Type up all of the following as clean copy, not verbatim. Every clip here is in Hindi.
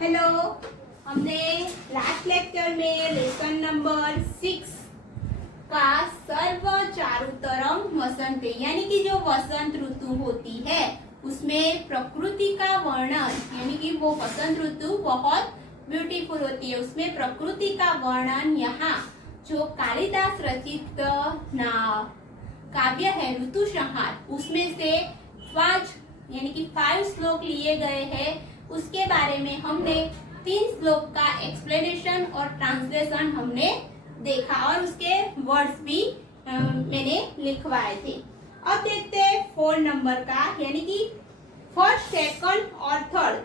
हेलो। हमने लास्ट लेक्चर में लेसन नंबर 6 का सर्व चारुतरम वसंत यानी कि जो वसंत ऋतु होती है उसमें प्रकृति का वर्णन यानी कि वो वसंत ऋतु बहुत ब्यूटीफुल होती है। उसमें प्रकृति का वर्णन यहाँ जो कालिदास रचित ना काव्य है ऋतु संहार उसमें से 5 यानी कि 5 श्लोक लिए गए हैं। उसके बारे में हमने 3 श्लोक का एक्सप्लेनेशन और ट्रांसलेशन हमने देखा और उसके वर्ड्स भी मैंने लिखवाए थे। अब देखते हैं 4 नंबर का यानी कि फर्स्ट, सेकंड और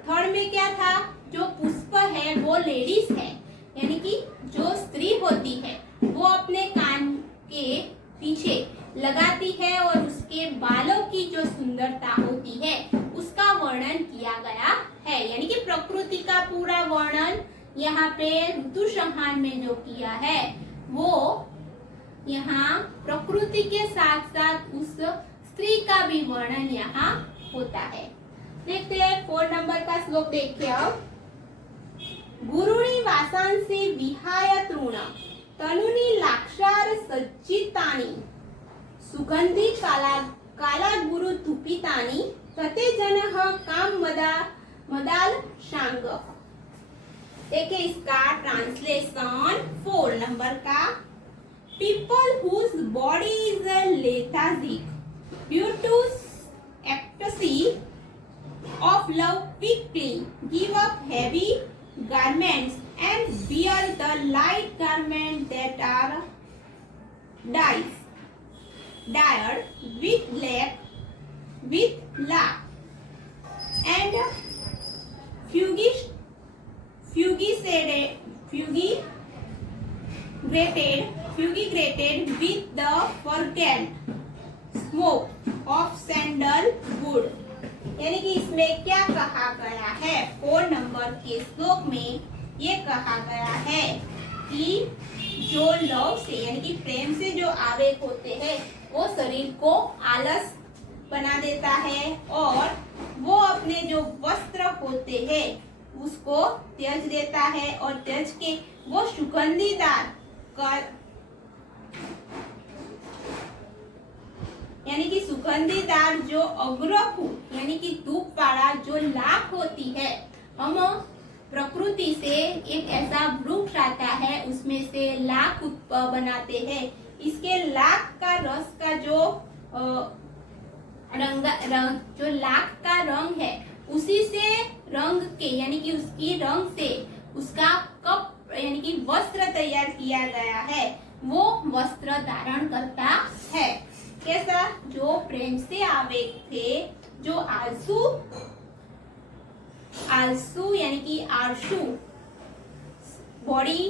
थर्ड में क्या था, जो पुष्प है वो लेडीज है यानी कि जो स्त्री होती है वो अपने कान के पीछे लगाती है और उसके बालों की जो सुंदरता होती है उसका वर्णन किया गया है। यानी कि प्रकृति का पूरा वर्णन यहाँ पे ऋतु संहार में जो किया है वो यहाँ प्रकृति के साथ साथ उस स्त्री का भी वर्णन यहाँ होता है। देखते हैं 4 नंबर का श्लोक देखिए। अब गुरुणी वासांसी विहाय तृण तनुनी लाक्षार सज्जितानि सुगंधि काला गुरु तुपितानि तते जनः काम मदाल शांग। देखिए इसका ट्रांसलेशन 4 नंबर का। People whose body is lethargic due to ecstasy of love quickly give up heavy garments and wear the light garments that are dyed with lac and fumigated with the fragrant smoke of sandalwood। यानी कि इसमें क्या कहा गया है, 4 नंबर के श्लोक में ये कहा गया है कि जो लव से यानी कि प्रेम से जो आवेग होते हैं वो शरीर को आलस बना देता है और वो अपने जो वस्त्र होते हैं उसको त्याज देता है और त्याज के वो सुगंधीदार यानी कि सुगंधीदार जो अग्रहु यानी कि धूप वाला जो लाख होती है, हम प्रकृति से एक ऐसा वृक्ष आता है उसमें से लाख बनाते हैं। इसके लाख का रस का जो रंग जो लाख का रंग है उसी से रंग के यानी कि उसकी रंग से उसका कप यानी कि वस्त्र तैयार किया गया है, वो वस्त्र धारण करता है। कैसा, जो प्रेम से आवेग थे, जो आलसू यानी कि आलसू बॉडी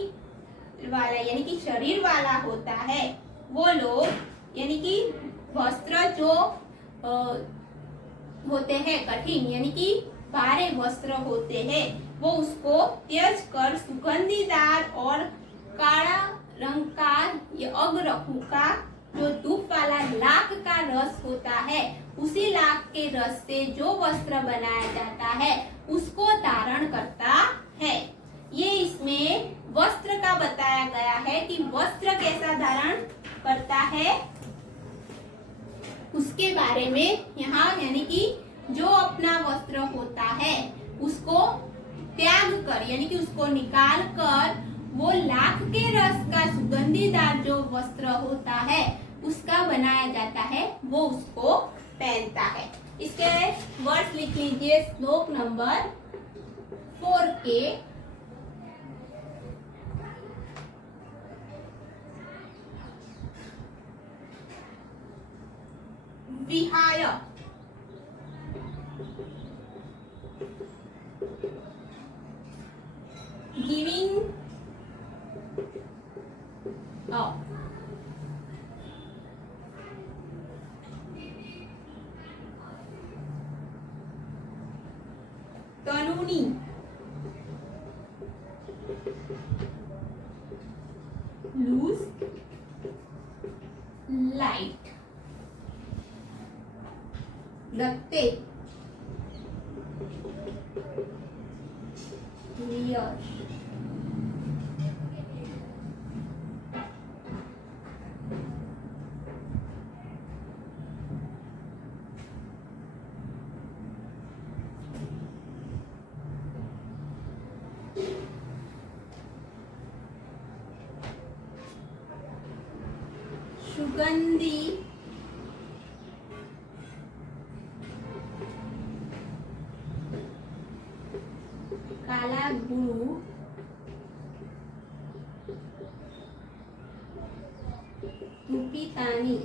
वाला यानी कि शरीर वाला होता है, वो लोग यानी कि वस्त्र जो होते हैं कठिन यानी कि भारे वस्त्र होते हैं वो उसको त्यज कर सुगंधीदार और काला रंग का ये अग्रहु का जो धूप वाला लाख का रस होता है उसी लाख के रस से जो वस्त्र बनाया जाता है उसको धारण करता है। ये इसमें वस्त्र का बताया गया है कि वस्त्र कैसा धारण करता है उसके बारे में यहाँ यानी कि जो अपना वस्त्र होता है उसको त्याग कर यानी कि उसको निकाल कर वो लाख के रस का सुगंधीदार जो वस्त्र होता है उसका बनाया जाता है, वो उसको पहनता है। इसके वर्ड्स लिख लीजिए श्लोक नंबर 4 के। विहाय giving up तनुनी lose light लगते यश। सुगंधी काला गुरु तुपितानी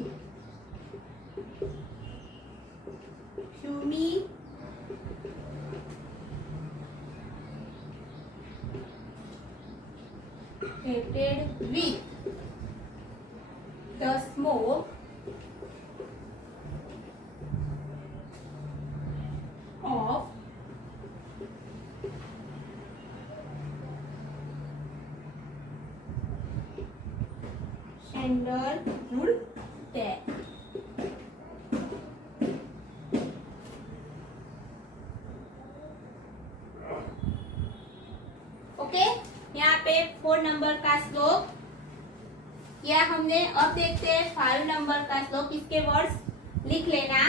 fumigate with the smoke of sandalwood death। Okay, यहाँ पे 4 नंबर का श्लोक किया हमने। अब देखते हैं 5 नंबर का श्लोक। इसके वर्ड्स लिख लेना।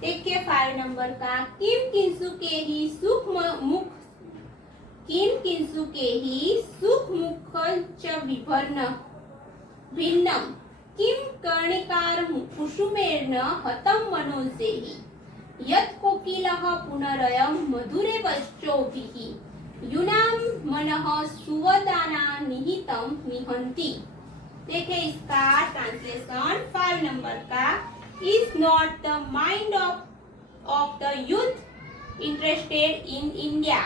देखिए 5 नंबर का, किम किंसुके ही सुख मुख, किम किंसुके ही सुख मुख च विभर्ण भिन्नम, किम कर्णिकार कुसुमेर्न हतम मनोसेहि, यत् कोकिलः पुनरयं मधुरे वचोभिः, यूनां मनः सुवदाना निहितं निहन्ति। देखिए इसका ट्रांसलेशन 5 नंबर का, is not the mind of the youth interested in India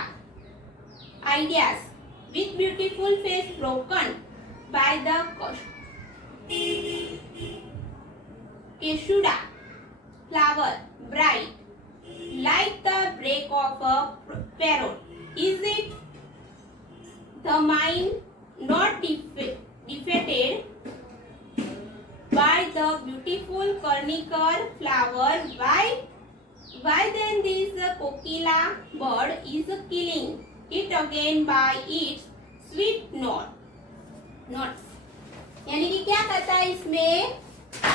ideas with beautiful face broken by the Keshuda flower bright like the break of a parrot? Is it the mind not defeated by the beautiful Karnikar flower? Why then this kokila bird is killing it again by its sweet notes? यानी कि क्या कहता है इसमें,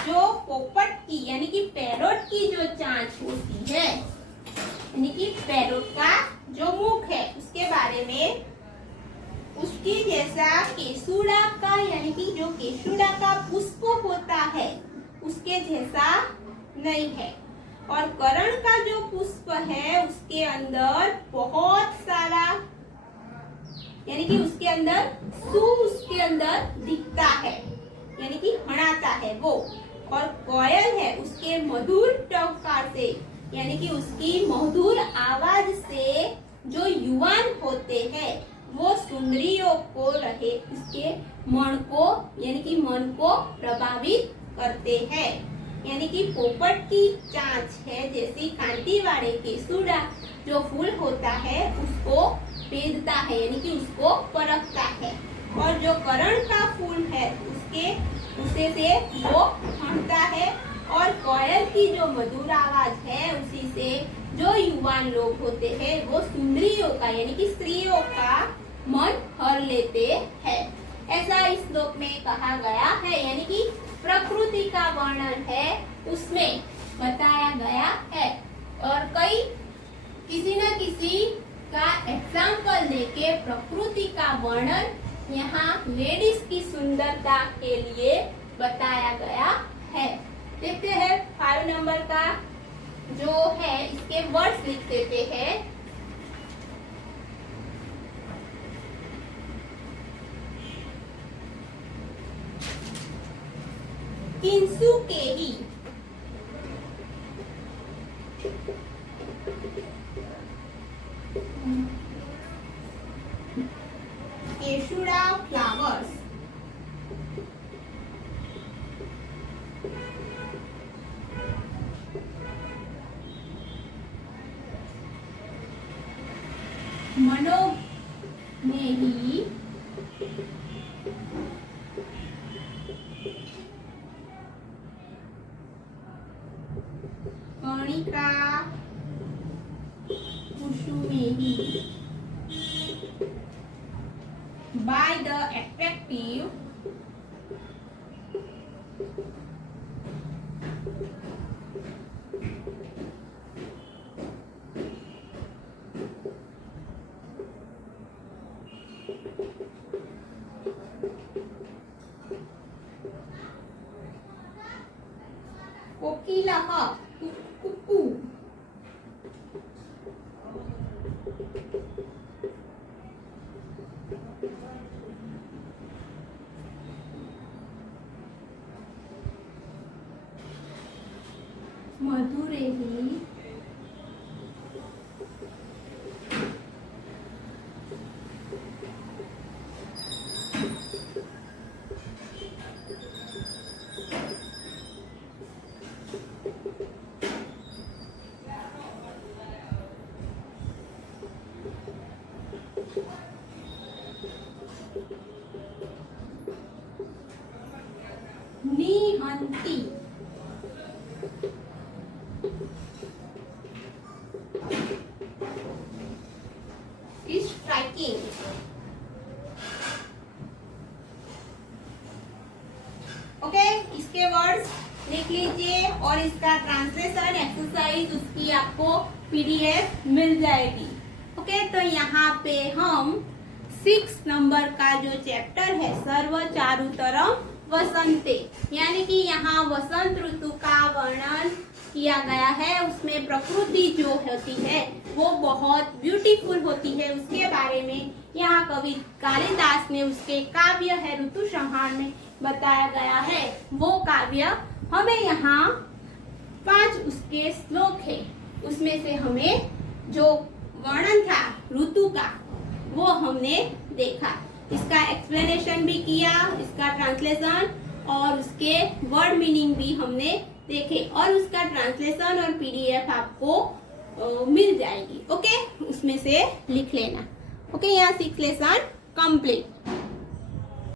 जो पोपट की यानी कि पैरोट की जो चांच होती है, यानी कि पैरोट का जो मुख है उसके बारे में, उसकी जैसा केसुड़ा का यानी कि जो केसुड़ा का पुष्प होता है उसके जैसा नहीं है। और करण का जो पुष्प है उसके अंदर बहुत सारा यानी कि उसके अंदर दिखता है, यानी कि हणाता है वो। और कोयल है उसके मधुर टवकार से यानी कि उसकी मधुर आवाज से जो युवान होते हैं वो सुंदरियों को रहे उसके मन को प्रभावित करते हैं। यानी कि पोपट की चांच है जैसी कांति वाले केसुड़ा जो फूल होता है उसको भेदता है यानी कि उसको परखता है, और जो करण का फूल है उसे से वो हंसता है, और कोयल की जो मधुर आवाज है उसी से जो युवान लोग होते हैं वो सुंदरियों का यानी कि स्त्रियों का मन हर लेते हैं। ऐसा इस श्लोक में कहा गया है, यानी कि प्रकृति का वर्णन है उसमें बताया गया है। और किसी न किसी का एग्जाम्पल देके प्रकृति का वर्णन यहाँ लेडीज की सुंदरता के लिए बताया गया है। देखते हैं 5 नंबर का जो है इसके वर्ड्स लिख देते हैं। किंसुकेहि केशुड़ा फ्लावर्स मनो में ही कर्णिका कुसुमेहि by the attractive कोकिलः कुक्कू मधुरैः निहन्ति striking ओके इसके वर्ड्स लिख लीजिए और इसका ट्रांसलेशन एक्सरसाइज उसकी आपको पीडीएफ मिल जाएगी। ओके तो यहाँ पे हम 6 नंबर का जो चैप्टर है सर्व चारुतरम वसंते यानी कि यहाँ वसंत ऋतु का वर्णन किया गया है। उसमें प्रकृति जो होती है वो बहुत ब्यूटीफुल होती है, उसके बारे में यहाँ कवि कालिदास ने उसके काव्य है ऋतु संहार में बताया गया है। वो काव्य हमें यहाँ 5 उसके श्लोक है, उसमें से हमें जो वर्णन था ऋतु का वो हमने देखा, इसका एक्सप्लेनेशन भी किया, इसका ट्रांसलेशन और उसके वर्ड मीनिंग भी हमने देखे और उसका ट्रांसलेशन और पीडीएफ आपको मिल जाएगी। ओके उसमें से लिख लेना। ओके यहाँ 6 लेसन कंप्लीट।